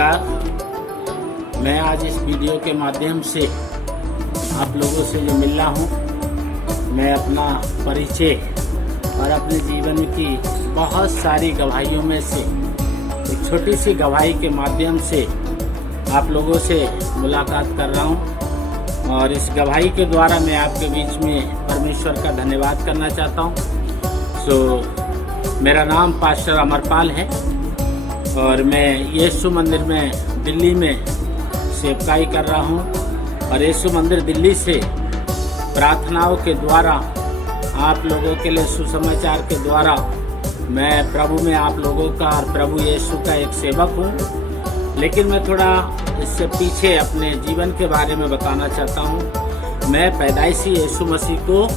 नमस्कार। मैं आज इस वीडियो के माध्यम से आप लोगों से जो मिल रहा हूँ, मैं अपना परिचय और अपने जीवन की बहुत सारी गवाहियों में से एक छोटी सी गवाही के माध्यम से आप लोगों से मुलाकात कर रहा हूँ। और इस गवाही के द्वारा मैं आपके बीच में परमेश्वर का धन्यवाद करना चाहता हूँ। मेरा नाम पास्टर अमरपाल है और मैं यीशु मंदिर में दिल्ली में सेवकाई कर रहा हूँ। और यीशु मंदिर दिल्ली से प्रार्थनाओं के द्वारा आप लोगों के लिए सुसमाचार के द्वारा मैं प्रभु में आप लोगों का और प्रभु यीशु का एक सेवक हूँ। लेकिन मैं थोड़ा इससे पीछे अपने जीवन के बारे में बताना चाहता हूँ। मैं पैदाइशी यीशु मसीह को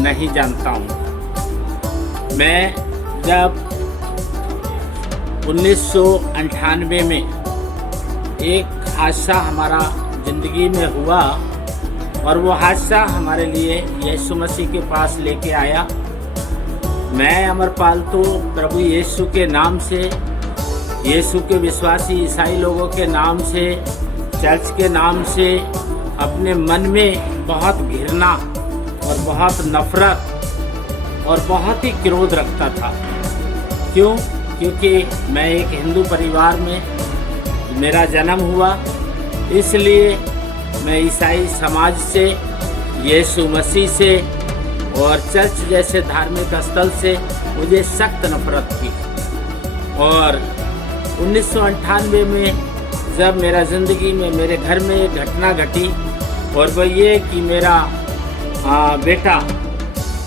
नहीं जानता हूँ। मैं जब 1998 में एक हादसा हमारा ज़िंदगी में हुआ और वो हादसा हमारे लिए यीशु मसीह के पास लेके आया। मैं अमरपाल तो प्रभु यीशु के नाम से, यीशु के विश्वासी ईसाई लोगों के नाम से, चर्च के नाम से अपने मन में बहुत घृणा और बहुत नफरत और बहुत ही क्रोध रखता था। क्यों? क्योंकि मैं एक हिंदू परिवार में मेरा जन्म हुआ, इसलिए मैं ईसाई समाज से, यीशु मसीह से और चर्च जैसे धार्मिक स्थल से मुझे सख्त नफरत थी। और 1998 में जब मेरा ज़िंदगी में मेरे घर में एक घटना घटी और वो ये कि मेरा बेटा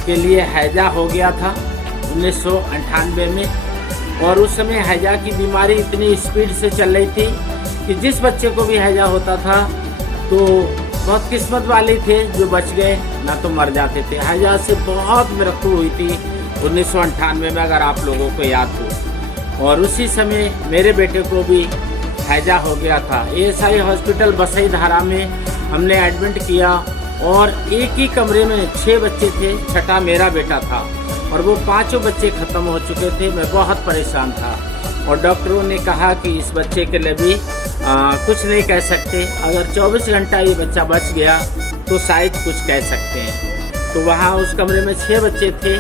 के लिए हैजा हो गया था 1998 में। और उस समय हैजा की बीमारी इतनी स्पीड से चल रही थी कि जिस बच्चे को भी हैजा होता था तो बहुत किस्मत वाले थे जो बच गए, ना तो मर जाते थे। हैजा से बहुत मृत्यु हुई थी 1998 में, अगर आप लोगों को याद हो। और उसी समय मेरे बेटे को भी हैजा हो गया था। एएसआई हॉस्पिटल बसई धारा में हमने एडमिट किया और एक ही कमरे में 6 बच्चे थे, छठा मेरा बेटा था और वो 5 बच्चे ख़त्म हो चुके थे। मैं बहुत परेशान था और डॉक्टरों ने कहा कि इस बच्चे के लिए भी कुछ नहीं कह सकते, अगर 24 घंटा ये बच्चा बच गया तो शायद कुछ कह सकते हैं। तो वहाँ उस कमरे में 6 बच्चे थे,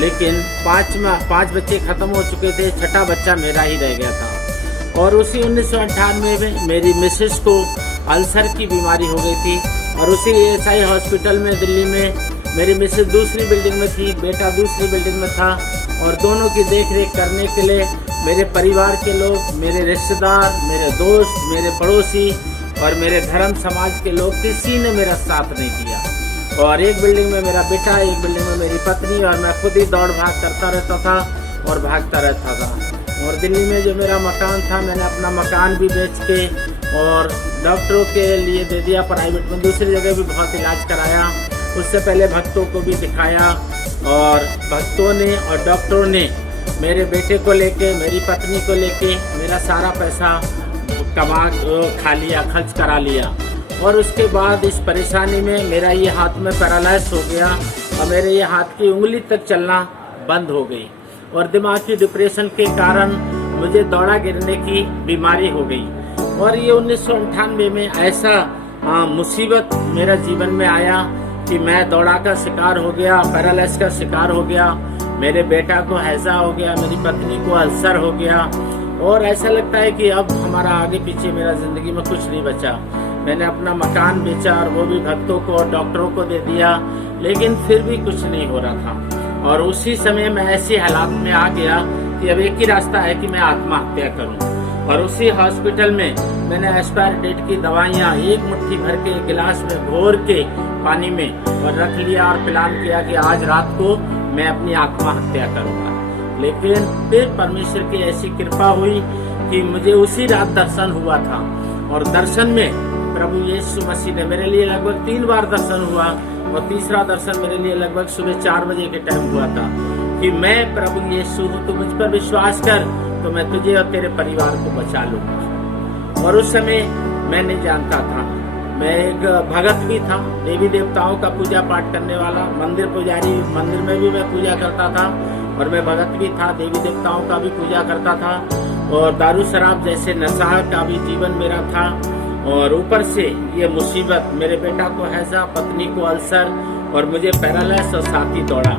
लेकिन 5 बच्चे ख़त्म हो चुके थे, छठा बच्चा मेरा ही रह गया था। और उसी 1998 में मेरी मिसेस को अल्सर की बीमारी हो गई थी और उसी एएसआई हॉस्पिटल में दिल्ली में मेरी मिसेस दूसरी बिल्डिंग में थी, बेटा दूसरी बिल्डिंग में था। और दोनों की देख रेख करने के लिए मेरे परिवार के लोग, मेरे रिश्तेदार, मेरे दोस्त, मेरे पड़ोसी और मेरे धर्म समाज के लोग किसी ने मेरा साथ नहीं दिया। और एक बिल्डिंग में मेरा बेटा, एक बिल्डिंग में मेरी पत्नी और मैं खुद ही दौड़ भाग करता रहता था और भागता रहता था। और दिल्ली में जो मेरा मकान था, मैंने अपना मकान भी बेच के और डॉक्टरों के लिए दे दिया, प्राइवेट में दूसरी जगह भी बहुत इलाज कराया। उससे पहले भक्तों को भी दिखाया और भक्तों ने और डॉक्टरों ने मेरे बेटे को लेके, मेरी पत्नी को लेके मेरा सारा पैसा खा लिया, खर्च करा लिया। और उसके बाद इस परेशानी में मेरा ये हाथ में पैरालाइज हो गया और मेरे ये हाथ की उंगली तक चलना बंद हो गई। और दिमागी डिप्रेशन के कारण मुझे दौड़ा गिरने की बीमारी हो गई। और ये 1998 में ऐसा मुसीबत मेरा जीवन में आया कि मैं दौड़ा का शिकार हो गया, पैरालाइज का शिकार हो गया, मेरे बेटा को हैजा हो गया, मेरी पत्नी को अल्सर हो गया। और ऐसा लगता है कि अब हमारा आगे पीछे मेरा ज़िंदगी में कुछ नहीं बचा। मैंने अपना मकान बेचा और वो भी भक्तों को और डॉक्टरों को दे दिया, लेकिन फिर भी कुछ नहीं हो रहा था। और उसी समय मैं ऐसी हालात में आ गया कि अब एक ही रास्ता है कि मैं आत्महत्या करूं। और उसी हॉस्पिटल में मैंने एक्सपायर डेट की दवाइयाँ एक मुट्ठी भर के गिलास में घोर के पानी में और रख लिया और प्लान किया कि आज रात को मैं अपनी आत्महत्या करूंगा। लेकिन फिर परमेश्वर की ऐसी कृपा हुई कि मुझे उसी रात दर्शन हुआ था। और दर्शन में प्रभु यीशु मसीह ने मेरे लिए लगभग 3 बार दर्शन हुआ और तीसरा दर्शन मेरे लिए लगभग सुबह 4 बजे के टाइम हुआ था कि मैं प्रभु यीशु हूँ, तो मुझ पर विश्वास कर तो मैं तुझे और तेरे परिवार को बचा लूँगा। और उस समय मैं नहीं जानता था, मैं एक भगत भी था, देवी देवताओं का पूजा पाठ करने वाला, मंदिर पुजारी, मंदिर में भी मैं पूजा करता था और मैं भगत भी था, देवी देवताओं का भी पूजा करता था। और दारू शराब जैसे नशा का भी जीवन मेरा था। और ऊपर से ये मुसीबत, मेरे बेटा को हैजा, पत्नी को अल्सर और मुझे पैरालाइज और साथी दौड़ा।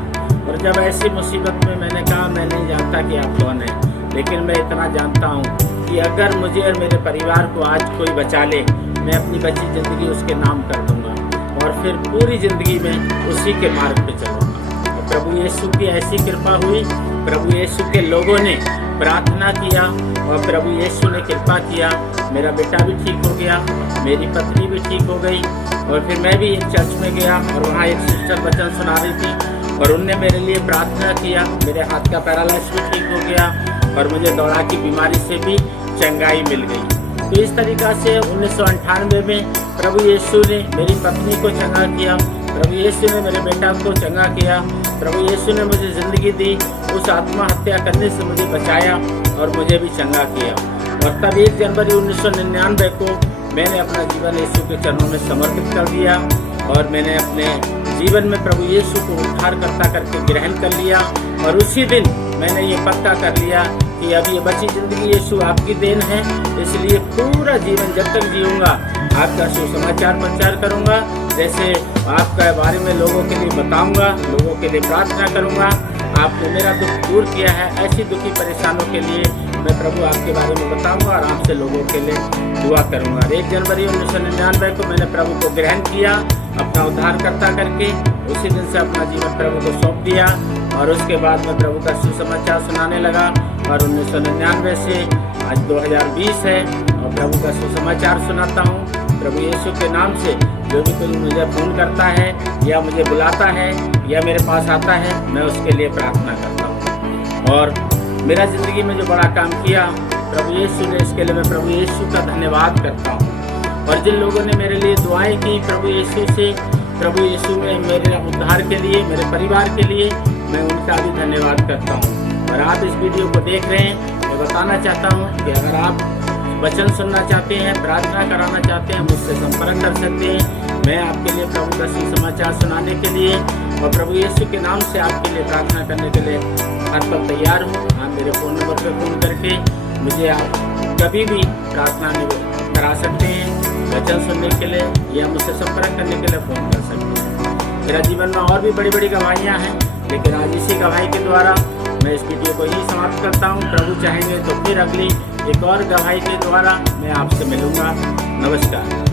और जब ऐसी मुसीबत में मैंने कहा मैं नहीं जानता कि आप कौन हैं, लेकिन मैं इतना जानता हूँ कि अगर मुझे और मेरे परिवार को आज कोई बचा ले, मैं अपनी बची ज़िंदगी उसके नाम कर दूँगा और फिर पूरी ज़िंदगी में उसी के मार्ग पे चलूँगा। और प्रभु यीशु की ऐसी कृपा हुई, प्रभु यीशु के लोगों ने प्रार्थना किया और प्रभु यीशु ने कृपा किया। मेरा बेटा भी ठीक हो गया, मेरी पत्नी भी ठीक हो गई। और फिर मैं भी एक चर्च में गया और वहाँ एक सिस्टर वचन सुना रही थी और उनने मेरे लिए प्रार्थना किया। मेरे हाथ का पैरालाइज भी ठीक हो गया और मुझे दौरा की बीमारी से भी चंगाई मिल गई। तो इस तरीक़ा से 1998 में प्रभु यीशु ने मेरी पत्नी को चंगा किया, प्रभु यीशु ने मेरे बेटा को चंगा किया, प्रभु यीशु ने मुझे ज़िंदगी दी, उस आत्महत्या करने से मुझे बचाया और मुझे भी चंगा किया। और तब 1 जनवरी 1999 को मैंने अपना जीवन यीशु के चरणों में समर्पित कर दिया और मैंने अपने जीवन में प्रभु यीशु को उद्धारकर्ता करके ग्रहण कर लिया। और उसी दिन मैंने ये पक्का कर लिया कि अब ये बची ज़िंदगी यीशु आपकी देन है, इसलिए पूरा जीवन जब तक जीऊँगा आपका सुसमाचार प्रचार करूँगा, जैसे आपका बारे में लोगों के लिए बताऊँगा, लोगों के लिए प्रार्थना करूँगा। आपने मेरा दुख दूर किया है, ऐसी दुखी परेशानों के लिए मैं प्रभु आपके बारे में बताऊँगा और आपसे लोगों के लिए दुआ करूँगा। 1 जनवरी 1999 को मैंने प्रभु को ग्रहण किया अपना उद्धारकर्ता करके। उसी दिन से अपना जीवन प्रभु को सौंप दिया और उसके बाद मैं प्रभु का सुसमाचार सुनाने लगा। और 1999 से आज 2020 है और प्रभु का सुसमाचार सुनाता हूँ। प्रभु यीशु के नाम से जो भी कोई मुझे फ़ोन करता है या मुझे बुलाता है या मेरे पास आता है, मैं उसके लिए प्रार्थना करता हूँ। और मेरा ज़िंदगी में जो बड़ा काम किया प्रभु यीशु ने, इसके लिए मैं प्रभु यीशु का धन्यवाद करता हूँ। और जिन लोगों ने मेरे लिए दुआएं की प्रभु यीशु से, प्रभु यीशु ने मेरे उद्धार के लिए, मेरे परिवार के लिए, मैं उनका भी धन्यवाद करता हूँ। और आप इस वीडियो को देख रहे हैं, मैं बताना चाहता हूँ कि अगर आप वचन सुनना चाहते हैं, प्रार्थना कराना चाहते हैं, मुझसे संपर्क कर सकते हैं। मैं आपके लिए प्रभु का सुसमाचार सुनाने के लिए और प्रभु यीशु के नाम से आपके लिए प्रार्थना करने के लिए हर पल तैयार हूँ। आप मेरे फ़ोन नंबर पर फ़ोन करके मुझे आप कभी भी प्रार्थना करा सकते हैं, वचन सुनने के लिए या मुझसे संपर्क करने के लिए फ़ोन कर सकते हैं। मेरा जीवन में और भी बड़ी बड़ी गवाहियाँ हैं, लेकिन आज इसी गवाही के द्वारा मैं इस वीडियो को ही समाप्त करता हूँ। प्रभु चाहेंगे तो फिर अगली एक और गवाही के द्वारा मैं आपसे मिलूँगा। नमस्कार।